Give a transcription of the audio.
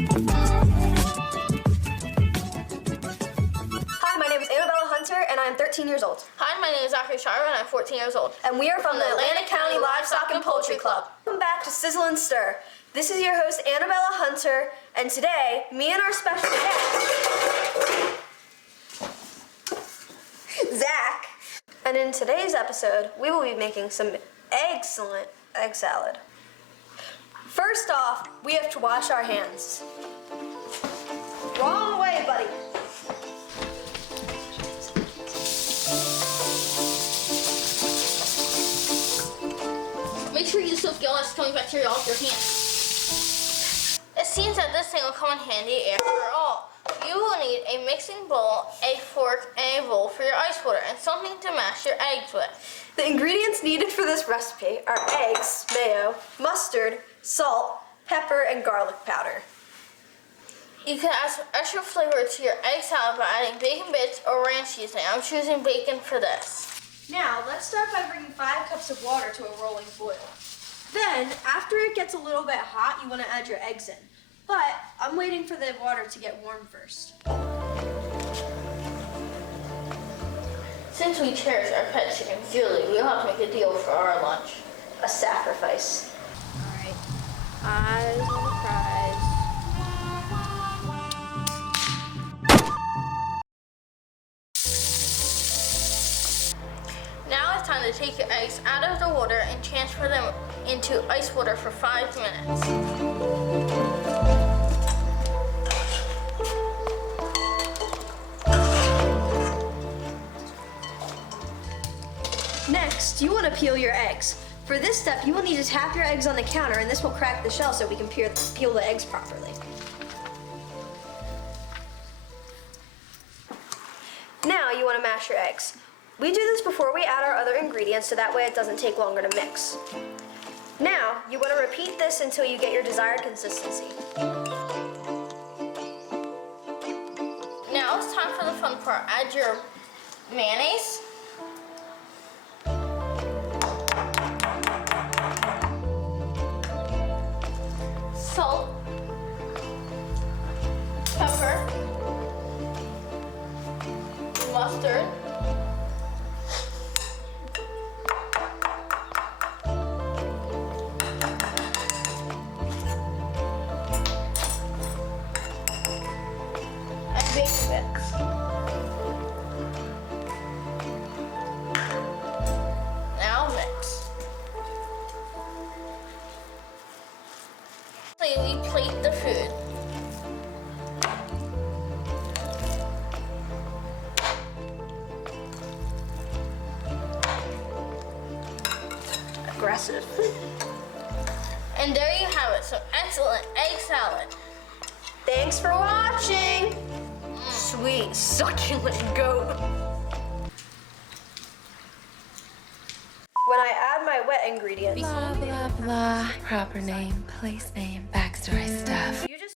Hi, my name is Anabella Hunter, and I'm 13 years old. Hi, my name is Zachary Shire, and I'm 14 years old. And we are from the Atlantic County Livestock and Poultry Club. Welcome back to Sizzle and Stir. This is your host, Anabella Hunter, and today, me and our special guest, Zach. And in today's episode, we will be making some Egg-cellent egg salad. First off, we have to wash our hands. Wrong way, buddy. Make sure you soak all this killing bacteria off your hands. It seems that this thing will come in handy after all. You will need a mixing bowl, a fork, and a bowl for your ice water, and something to mash your eggs with. The ingredients needed for this recipe are eggs, mayo, mustard, salt, pepper, and garlic powder. You can add some extra flavor to your egg salad by adding bacon bits or ranch seasoning. I'm choosing bacon for this. Now, let's start by bringing 5 cups of water to a rolling boil. Then, after it gets a little bit hot, you want to add your eggs in. But I'm waiting for the water to get warm first. Since we cherish our pet chicken dearly, we'll have to make a deal for our lunch. A sacrifice. Alright. Eyes on the prize. Now it's time to take your eggs out of the water and transfer them into ice water for 5 minutes. Next, you want to peel your eggs. For this step, you will need to tap your eggs on the counter, and this will crack the shell so we can peel the eggs properly. Now, you want to mash your eggs. We do this before we add our other ingredients, so that way it doesn't take longer to mix. Now, you want to repeat this until you get your desired consistency. Now it's time for the fun part. Add your mayonnaise, salt, pepper, mustard, and bacon bits. Now mix. So we plate the food. Aggressive. And there you have it, some excellent egg salad. Thanks for watching. Sweet, succulent goat. When I add my wet ingredients, Blah, blah, blah. Proper name, place name, backstory stuff. you just